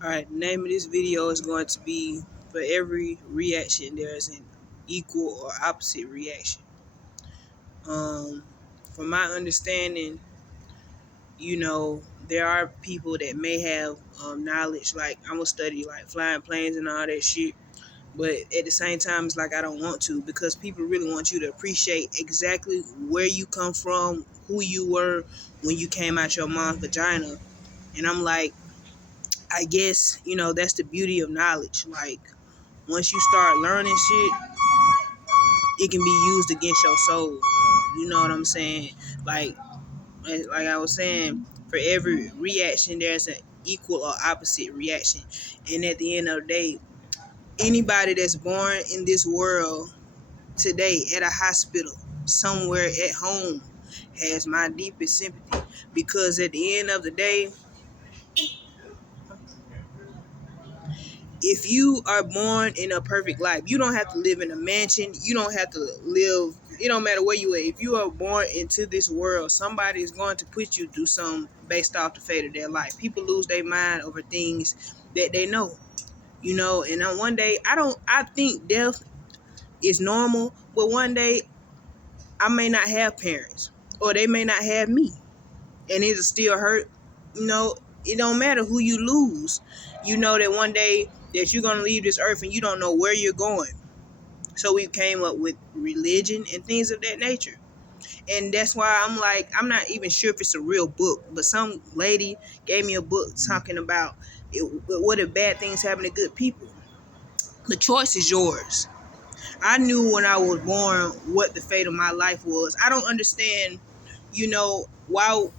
Alright, the name of this video is going to be for every reaction there's an equal or opposite reaction. Um from my understanding, there are people that may have knowledge, like I'm gonna study like flying planes and all that shit. But at the same time, it's like I don't want to, because people really want you to appreciate exactly where you come from, who you were when you came out your mom's vagina. And I'm like, I guess, that's the beauty of knowledge. Like, once you start learning shit, it can be used against your soul. You know what I'm saying? Like I was saying, for every reaction, there's an equal or opposite reaction. And at the end of the day, anybody that's born in this world today at a hospital, somewhere at home, has my deepest sympathy. Because at the end of the day, if you are born in a perfect life, you don't have to live in a mansion. You don't have to live, it don't matter where you are. If you are born into this world, somebody is going to put you through something based off the fate of their life. People lose their mind over things that they know, and on one day, I think death is normal, but one day I may not have parents, or they may not have me, and it'll still hurt. It don't matter who you lose. You know that one day that you're gonna leave this earth and you don't know where you're going. So we came up with religion and things of that nature. And that's why I'm like, I'm not even sure if it's a real book, but some lady gave me a book talking about what if bad things happen to good people. The choice is yours. I knew when I was born what the fate of my life was. I don't understand, why,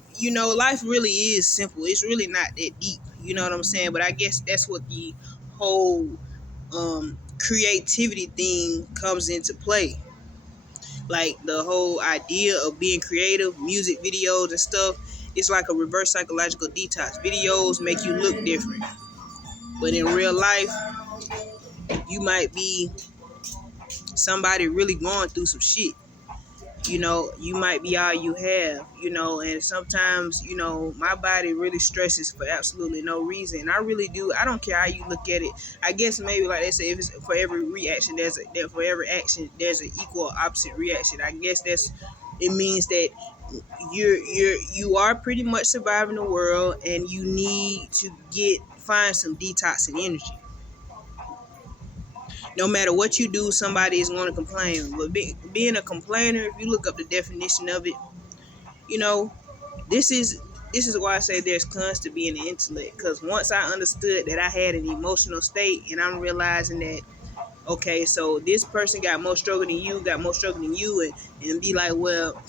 life really is simple. It's really not that deep. You know what I'm saying? But I guess that's what the whole creativity thing comes into play. Like the whole idea of being creative, music videos and stuff, it's like a reverse psychological detox. Videos make you look different. But in real life, you might be somebody really going through some shit. You might be all you have, and sometimes, my body really stresses for absolutely no reason. I don't care how you look at it. I guess maybe like they say, if it's for every reaction, for every action, there's an equal or opposite reaction. I guess it means that you are pretty much surviving the world, and you need to find some detox and energy. No matter what you do, somebody is going to complain. But being a complainer, if you look up the definition of it, you know, this is why I say there's cons to being an intellect. Because once I understood that I had an emotional state, and I'm realizing that, okay, so this person got more struggle than you, and be like, well,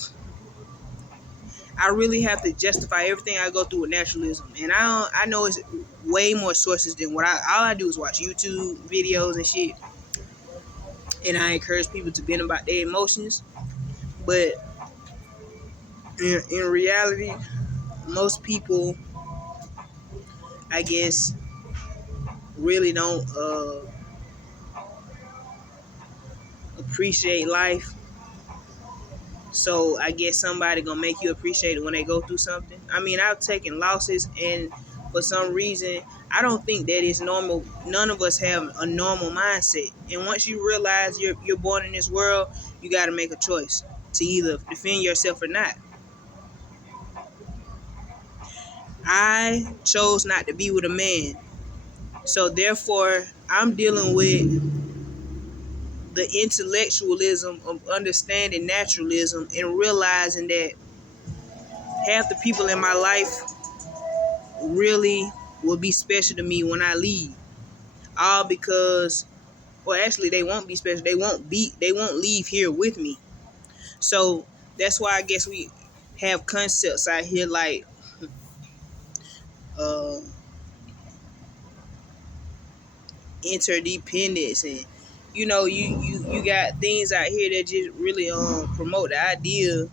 I really have to justify everything I go through with naturalism. And I know it's way more sources than all I do is watch YouTube videos and shit. And I encourage people to vent about their emotions. But in reality, most people, I guess, really don't appreciate life. So I guess somebody gonna make you appreciate it when they go through something. I mean, I've taken losses, and for some reason, I don't think that is normal. None of us have a normal mindset. And once you realize you're born in this world, you got to make a choice to either defend yourself or not. I chose not to be with a man, so therefore, I'm dealing with the intellectualism of understanding naturalism and realizing that half the people in my life really will be special to me when I leave. All because, well, actually, they won't be special. They won't leave here with me. So that's why I guess we have concepts out here like uh, interdependence, and you got things out here that just really promote the idea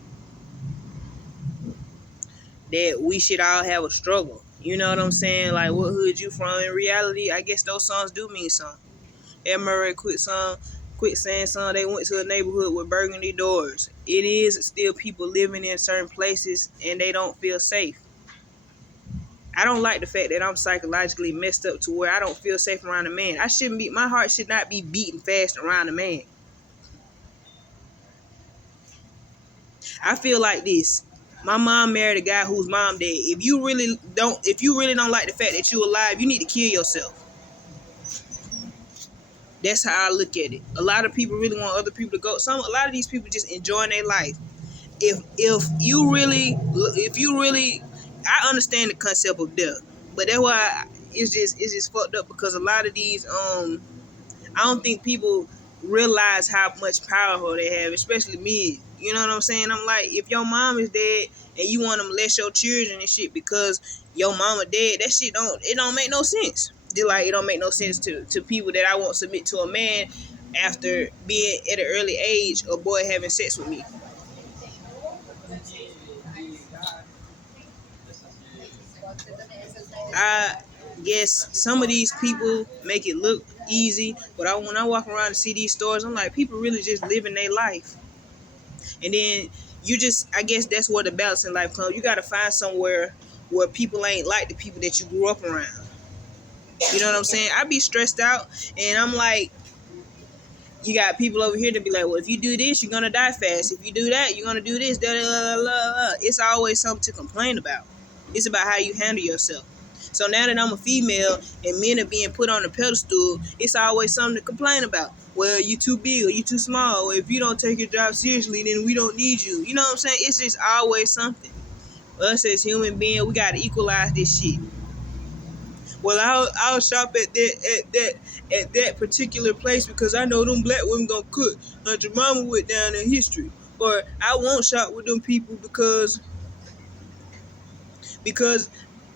that we should all have a struggle. You know what I'm saying? Like, what hood you from? In reality, I guess those songs do mean something. Ed Murray quit saying son. They went to a neighborhood with burgundy doors. It is still people living in certain places and they don't feel safe. I don't like the fact that I'm psychologically messed up to where I don't feel safe around a man. My heart should not be beating fast around a man. I feel like this. My mom married a guy whose mom dead. If you really don't like the fact that you alive, you need to kill yourself. That's how I look at it. A lot of people really want other people to go. A lot of these people just enjoying their life. If you really, I understand the concept of death, but that's why it's just fucked up because a lot of these I don't think people realize how much power they have, especially me. You know what I'm saying? I'm like, if your mom is dead and you want to molest your children and shit because your mama dead, that shit don't make no sense. Just like it don't make no sense to people that I won't submit to a man after being at an early age, a boy having sex with me. I guess some of these people make it look easy, but when I walk around and see these stores, I'm like, people really just living their life. And then I guess that's where the balance in life comes. You got to find somewhere where people ain't like the people that you grew up around. You know what I'm saying? I be stressed out, and I'm like, you got people over here to be like, well, if you do this, you're gonna die fast. If you do that, you're gonna do this. It's always something to complain about. It's about how you handle yourself. So now that I'm a female and men are being put on a pedestal, it's always something to complain about. Well, you too big or you too small. Or if you don't take your job seriously, then we don't need you. You know what I'm saying? It's just always something. Us as human beings, we gotta equalize this shit. Well, I'll shop at that particular place because I know them black women gonna cook. Your mama went down in history. Or I won't shop with them people because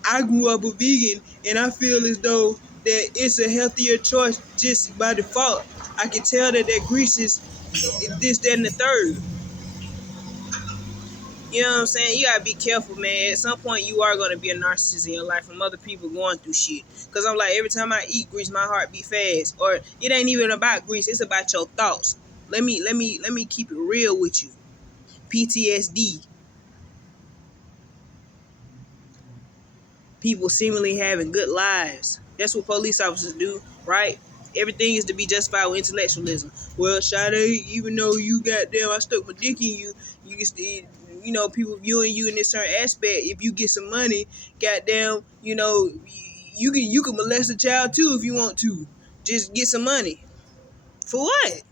I grew up a vegan and I feel as though that it's a healthier choice just by default. I can tell that grease is this, that, and the third. You know what I'm saying? You gotta be careful, man. At some point, you are gonna be a narcissist in your life from other people going through shit. Cause I'm like, every time I eat grease, my heart beat fast. Or it ain't even about grease; it's about your thoughts. Let me keep it real with you. PTSD. People seemingly having good lives. That's what police officers do, right? Everything is to be justified with intellectualism. Well, Sade, even though you goddamn, I stuck my dick in you, you can still, people viewing you in this certain aspect. If you get some money, goddamn, you can molest a child too if you want to. Just get some money. For what?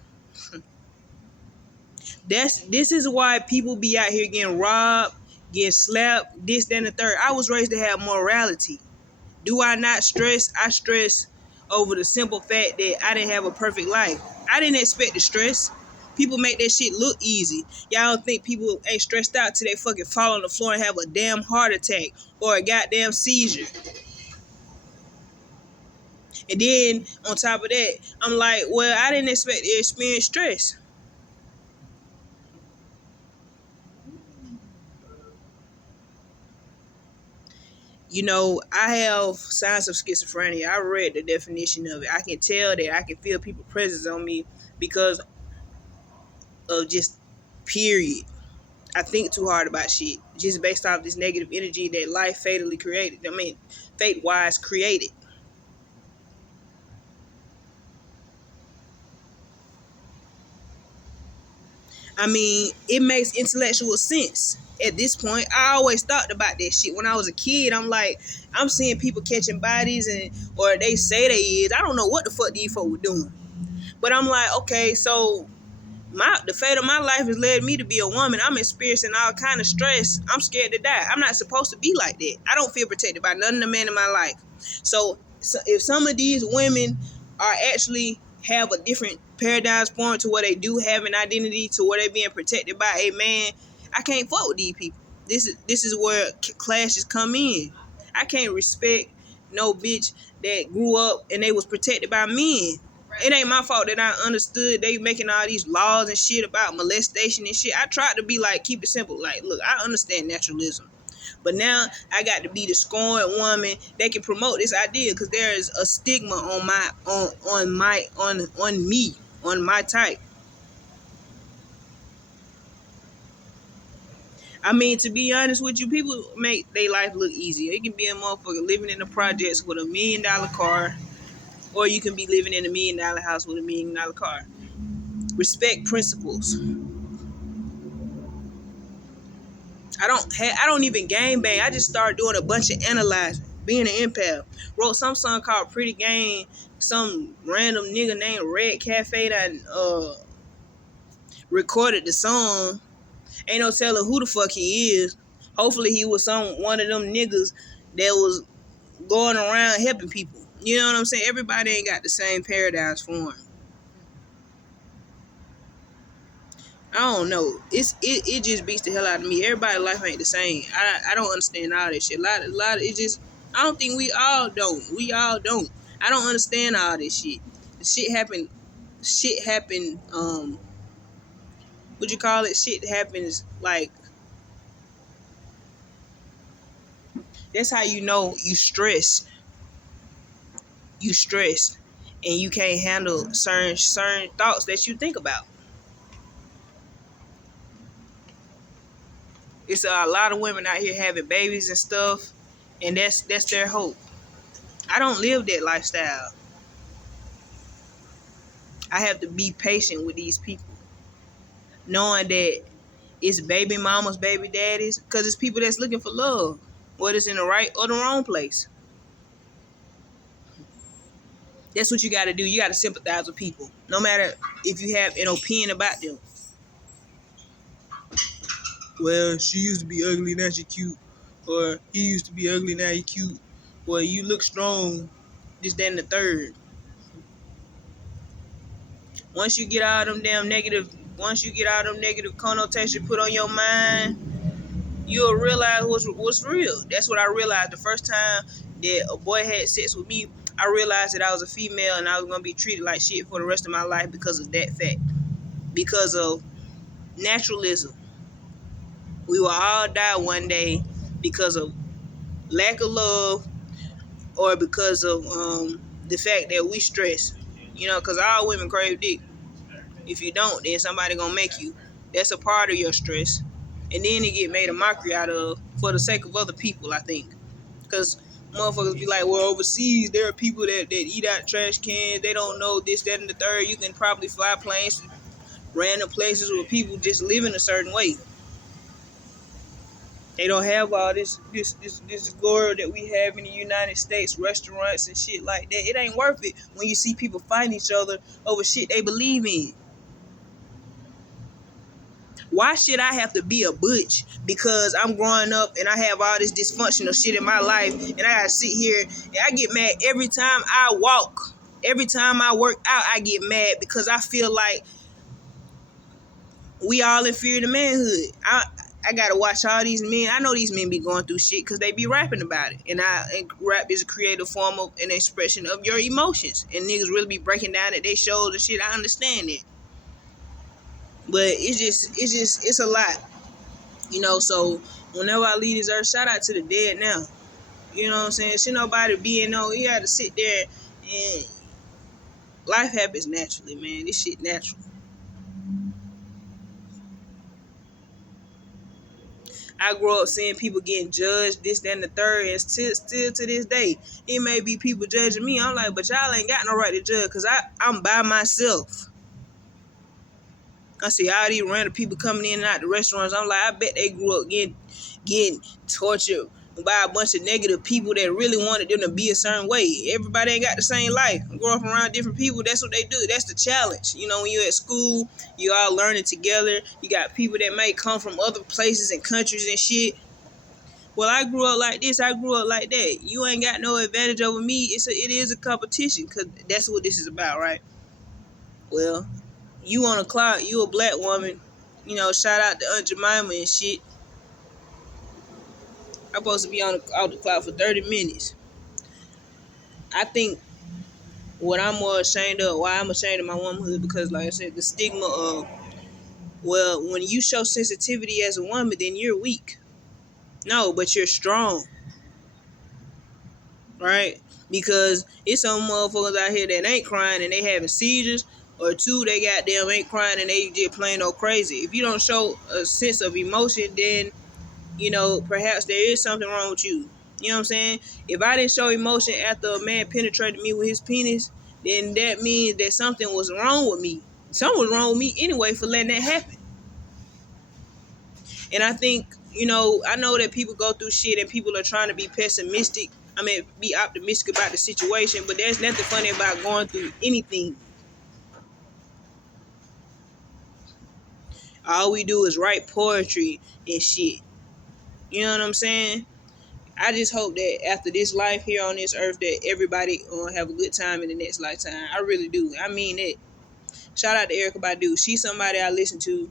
This is why people be out here getting robbed, getting slapped, this, that, and the third. I was raised to have morality. Do I not stress? I stress over the simple fact that I didn't have a perfect life. I didn't expect the stress. People make that shit look easy. Y'all don't think people ain't stressed out till they fucking fall on the floor and have a damn heart attack or a goddamn seizure. And then on top of that, I'm like, well, I didn't expect to experience stress. I have signs of schizophrenia. I read the definition of it. I can tell that I can feel people' presence on me because of just period. I think too hard about shit just based off this negative energy that life fatally created. Fate-wise created. It makes intellectual sense at this point. I always thought about that shit when I was a kid. I'm like, I'm seeing people catching bodies or they say they is. I don't know what the fuck these folk were doing. But I'm like, okay, so the fate of my life has led me to be a woman. I'm experiencing all kind of stress. I'm scared to die. I'm not supposed to be like that. I don't feel protected by none of the men in my life. So if some of these women are actually have a different paradigm form to where they do have an identity to where they're being protected by a man, I can't fuck with these people. This is where clashes come in. I can't respect no bitch that grew up and they was protected by men. It ain't my fault that I understood they making all these laws and shit about molestation and shit. I tried to be like, keep it simple. Like, look, I understand naturalism. But now I got to be the scorned woman that can promote this idea because there is a stigma on me, on my type. I mean, to be honest with you, people make their life look easier. It can be a motherfucker living in the projects with $1 million car, or you can be living in $1 million house with $1 million car. Respect principles. I don't even game bang. I just started doing a bunch of analyzing, being an empath. Wrote some song called Pretty Game. Some random nigga named Red Cafe that recorded the song. Ain't no telling who the fuck he is. Hopefully he was one of them niggas that was going around helping people. You know what I'm saying? Everybody ain't got the same paradigms for him. I don't know. It just beats the hell out of me. Everybody's life ain't the same. I don't understand all this shit. A lot of it just. I don't think we all don't. We all don't. I don't understand all this shit. Shit happened. Shit happened. What you call it? Shit happens like. That's how you know you stressed. You stressed, and you can't handle certain thoughts that you think about. It's a lot of women out here having babies and stuff, and that's their hope. I don't live that lifestyle. I have to be patient with these people, knowing that it's baby mamas, baby daddies, because it's people that's looking for love, whether it's in the right or the wrong place. That's what you got to do. You got to sympathize with people, no matter if you have an opinion about them. Well, she used to be ugly, now she cute. Or he used to be ugly, now he cute. Well, you look strong, this, that, and the third. Once you get all them negative connotations put on your mind, you'll realize what's real. That's what I realized the first time that a boy had sex with me. I realized that I was a female and I was gonna be treated like shit for the rest of my life because of that fact. Because of naturalism. We will all die one day because of lack of love or because of the fact that we stress. You know, because all women crave dick. If you don't, then somebody gonna make you. That's a part of your stress. And then it get made a mockery out of for the sake of other people, I think. Because motherfuckers be like, well, overseas, there are people that eat out trash cans. They don't know this, that, and the third. You can probably fly planes to random places where people just live in a certain way. They don't have all this glory that we have in the United States, restaurants and shit like that. It ain't worth it when you see people fighting each other over shit they believe in. Why should I have to be a butch because I'm growing up and I have all this dysfunctional shit in my life and I gotta sit here and I get mad every time I walk. Every time I work out, I get mad because I feel like we all inferior to manhood. I gotta watch all these men. I know these men be going through shit because they be rapping about it. And rap is a creative form of an expression of your emotions. And niggas really be breaking down at their shows and shit. I understand it. But it's a lot. You know, so whenever I leave this earth, shout out to the dead now. You know what I'm saying? Should nobody being no, you gotta sit there and life happens naturally, man. This shit natural. I grew up seeing people getting judged, this, that, and the third, and still to this day, it may be people judging me. I'm like, but y'all ain't got no right to judge because I'm by myself. I see all these random people coming in and out the restaurants. I'm like, I bet they grew up getting tortured by a bunch of negative people that really wanted them to be a certain way. Everybody ain't got the same life. Grow up around different people. That's what they do. That's the challenge. You know, when you're at school, you all learning together. You got people that may come from other places and countries and shit. Well, I grew up like this. I grew up like that. You ain't got no advantage over me. It is a competition because that's what this is about, right? Well, you on a clock. You a black woman. You know, shout out to Aunt Jemima and shit. I'm supposed to be out the clock for 30 minutes. I think what I'm more ashamed of, why I'm ashamed of my womanhood, because like I said, the stigma of, well, when you show sensitivity as a woman, then you're weak. No, but you're strong. Right? Because it's some motherfuckers out here that ain't crying and they having seizures, or two, they goddamn ain't crying and they just plain old crazy. If you don't show a sense of emotion, then perhaps there is something wrong with you. You know what I'm saying? If I didn't show emotion after a man penetrated me with his penis, then that means that something was wrong with me. Something was wrong with me anyway for letting that happen. And I think, I know that people go through shit and people are trying to be pessimistic. I mean, be optimistic about the situation, but there's nothing funny about going through anything. All we do is write poetry and shit. You know what I'm saying? I just hope that after this life here on this earth that everybody have a good time in the next lifetime. I really do. I mean it. Shout out to Erykah Badu. She's somebody I listen to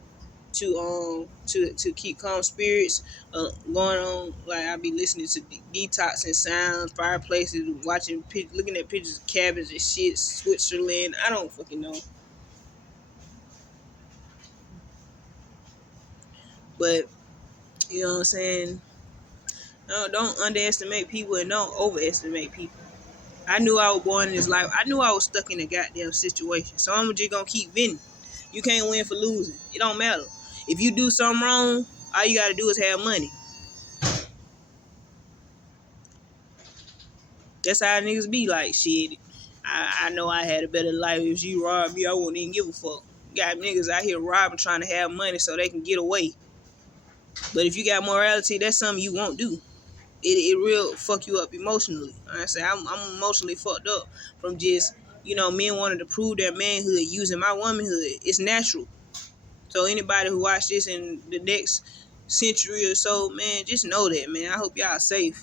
keep calm spirits going on. Like I be listening to detoxing sounds, fireplaces, watching, looking at pictures of cabins and shit, Switzerland. I don't fucking know. But you know what I'm saying? No, don't underestimate people and don't overestimate people. I knew I was born in this life. I knew I was stuck in a goddamn situation. So I'm just gonna keep winning. You can't win for losing. It don't matter. If you do something wrong, all you gotta do is have money. That's how niggas be like, shit. I know I had a better life. If you robbed me, I wouldn't even give a fuck. Got niggas out here robbing, trying to have money so they can get away. But if you got morality, that's something you won't do. It real fuck you up emotionally. Like I say I'm emotionally fucked up from just men wanting to prove their manhood using my womanhood. It's natural. So anybody who watch this in the next century or so, man, just know that, man. I hope y'all safe.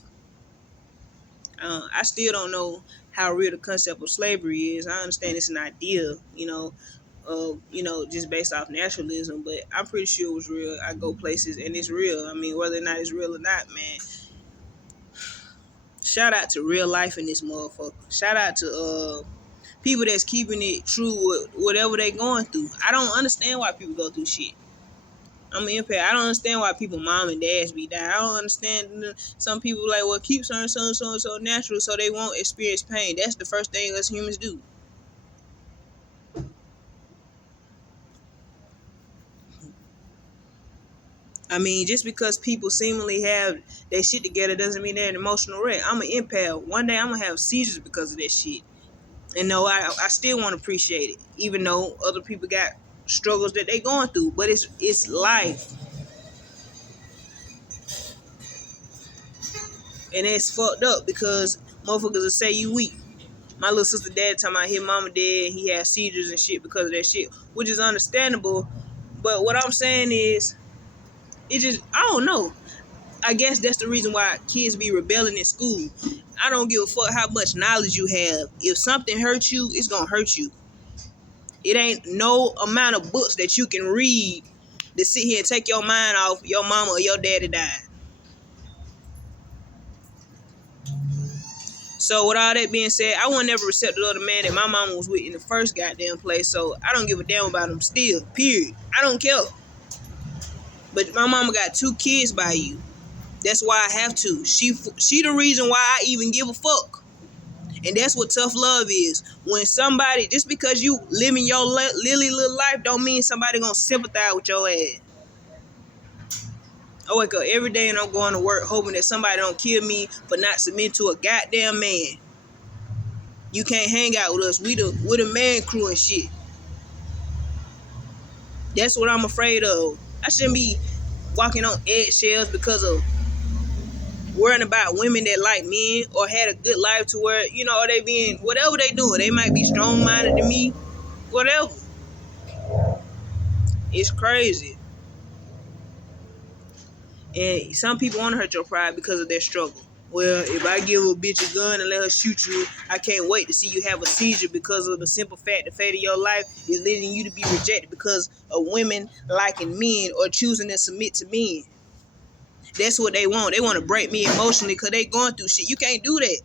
I still don't know how real the concept of slavery is. I understand it's an idea, just based off naturalism, but I'm pretty sure it was real. I go places and it's real. I mean, whether or not it's real or not, man. Shout out to real life in this motherfucker. Shout out to people that's keeping it true with whatever they going through. I don't understand why people go through shit. I'm an empath. I don't understand why people mom and dads be dying. I don't understand some people like, well, keep certain so natural so they won't experience pain. That's the first thing us humans do. I mean, just because people seemingly have their shit together doesn't mean they're an emotional wreck. I'm an empath. One day I'm gonna have seizures because of that shit. And no, I still want to appreciate it, even though other people got struggles that they going through. But it's life, and it's fucked up because motherfuckers will say you weak. My little sister dad talking about his mama dead, he had seizures and shit because of that shit, which is understandable. But what I'm saying is, I don't know. I guess that's the reason why kids be rebelling in school. I don't give a fuck how much knowledge you have. If something hurts you, it's gonna hurt you. It ain't no amount of books that you can read to sit here and take your mind off your mama or your daddy died. So with all that being said, I wasn't never receptive of the man that my mama was with in the first goddamn place. So I don't give a damn about him still. Period. I don't care. But my mama got 2 kids by you. That's why I have to. She the reason why I even give a fuck. And that's what tough love is. When somebody, just because you living your lily little life, don't mean somebody gonna sympathize with your ass. I wake up every day and I'm going to work hoping that somebody don't kill me for not submitting to a goddamn man. You can't hang out with us. We the man crew and shit. That's what I'm afraid of. I shouldn't be walking on eggshells because of worrying about women that like men or had a good life to where, or they being, whatever they doing. They might be strong-minded than me. Whatever. It's crazy. And some people want to hurt your pride because of their struggle. Well, if I give a bitch a gun and let her shoot you, I can't wait to see you have a seizure because of the simple fact the fate of your life is leading you to be rejected because of women liking men or choosing to submit to men. That's what they want. They want to break me emotionally because they going through shit. You can't do that.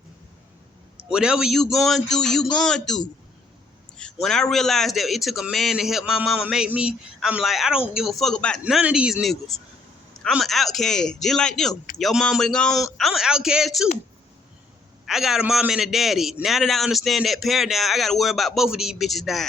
Whatever you going through, you going through. When I realized that it took a man to help my mama make me, I'm like, I don't give a fuck about none of these niggas. I'm an outcast, just like them. Your mama gone, I'm an outcast too. I got a mom and a daddy. Now that I understand that paradigm, I got to worry about both of these bitches dying.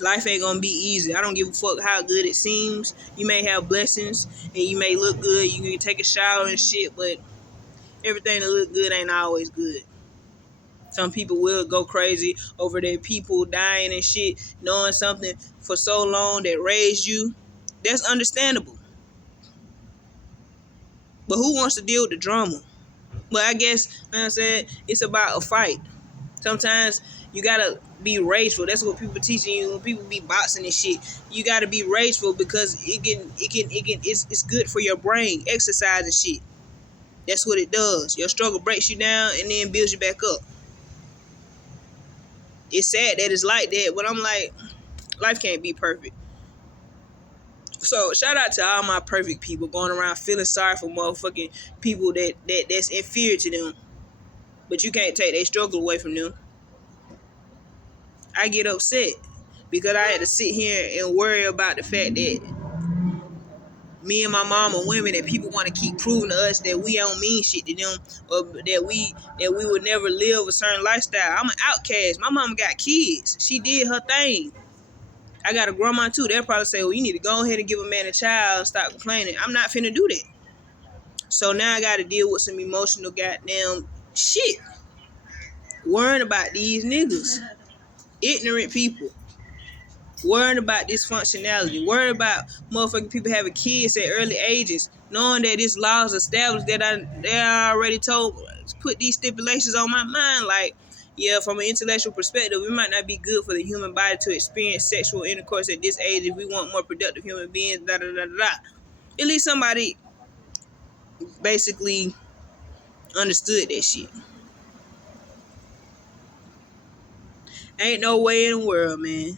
Life ain't gonna be easy. I don't give a fuck how good it seems. You may have blessings and you may look good. You can take a shower and shit, but everything that look good ain't always good. Some people will go crazy over their people dying and shit, knowing something for so long that raised you. That's understandable. But who wants to deal with the drama? But I guess, like I said, it's about a fight. Sometimes you gotta be rageful. That's what people teaching you when people be boxing and shit. You gotta be rageful because it's good for your brain. Exercise and shit. That's what it does. Your struggle breaks you down and then builds you back up. It's sad that it's like that, but I'm like, life can't be perfect. So shout out to all my perfect people going around feeling sorry for motherfucking people that's inferior to them. But you can't take their struggle away from them. I get upset because I had to sit here and worry about the fact that me and my mom are women and people want to keep proving to us that we don't mean shit to them or that we would never live a certain lifestyle. I'm an outcast. My mama got kids. She did her thing. I got a grandma too. They'll probably say, well, you need to go ahead and give a man a child and stop complaining. I'm not finna do that. So now I got to deal with some emotional goddamn shit. Worrying about these niggas. Ignorant people. Worrying about dysfunctionality. Worrying about motherfucking people having kids at early ages. Knowing that this law is established that I already told, put these stipulations on my mind. Like, yeah, from an intellectual perspective, it might not be good for the human body to experience sexual intercourse at this age if we want more productive human beings, da da da da. At least somebody basically understood that shit. Ain't no way in the world, man.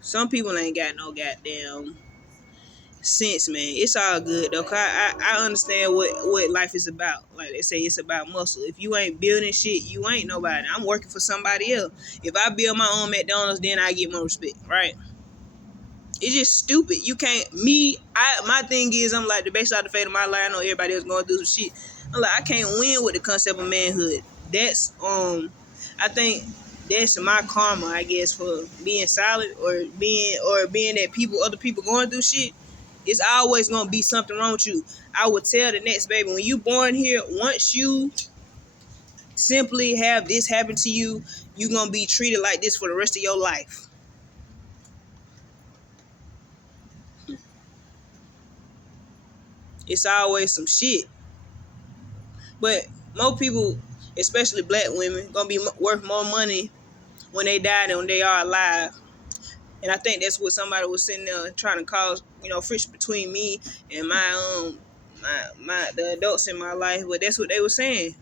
Some people ain't got no goddamn sense, man. It's all good though. Cause I understand what life is about. Like they say, it's about muscle. If you ain't building shit, you ain't nobody. I'm working for somebody else. If I build my own McDonald's, then I get more respect, right? It's just stupid. You can't. My thing is, I'm like the best out of the fate of my life. I know everybody else going through some shit. I'm like, I can't win with the concept of manhood. That's I think that's my karma, I guess, for being silent or being that other people going through shit. It's always gonna be something wrong with you. I would tell the next baby, when you born here, once you simply have this happen to you, you gonna be treated like this for the rest of your life. It's always some shit. But most people, especially black women, gonna be worth more money when they die than when they are alive. And I think that's what somebody was sitting there trying to cause, friction between me and the adults in my life. But that's what they were saying.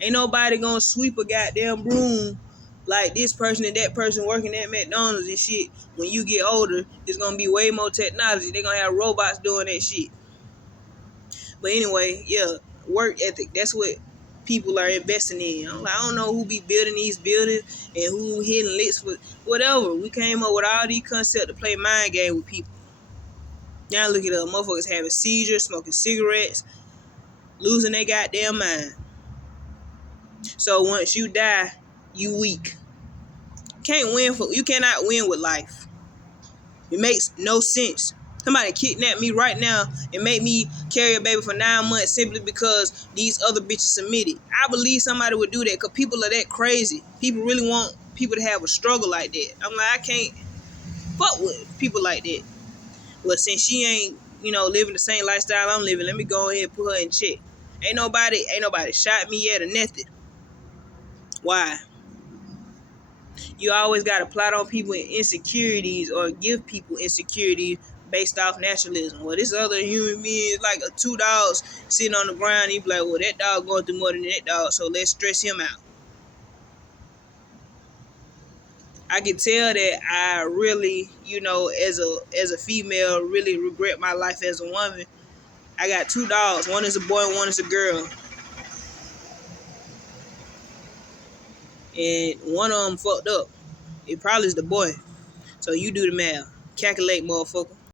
Ain't nobody gonna sweep a goddamn broom like this person and that person working at McDonald's and shit. When you get older, it's gonna be way more technology. They're gonna have robots doing that shit. But anyway, yeah, work ethic. That's what people are investing in. I don't know who be building these buildings and who hitting licks with whatever. We came up with all these concepts to play mind game with people. Now look at them motherfuckers having seizures, smoking cigarettes, losing their goddamn mind. So once you die, you weak. You cannot win with life. It makes no sense. Somebody kidnap me right now and make me carry a baby for 9 months simply because these other bitches submitted. I believe somebody would do that because people are that crazy. People really want people to have a struggle like that. I'm like, I can't fuck with people like that. Well, since she ain't, living the same lifestyle I'm living, let me go ahead and put her in check. Ain't nobody shot me yet or nothing. Why? You always got to plot on people insecurities or give people insecurity based off naturalism. Well, this other human being is like two dogs sitting on the ground. And you be like, well, that dog going through more than that dog, so let's stress him out. I can tell that I really, as a female, really regret my life as a woman. I got 2 dogs. One is a boy and one is a girl. And one of them fucked up. It probably is the boy. So you do the math. Calculate, motherfucker.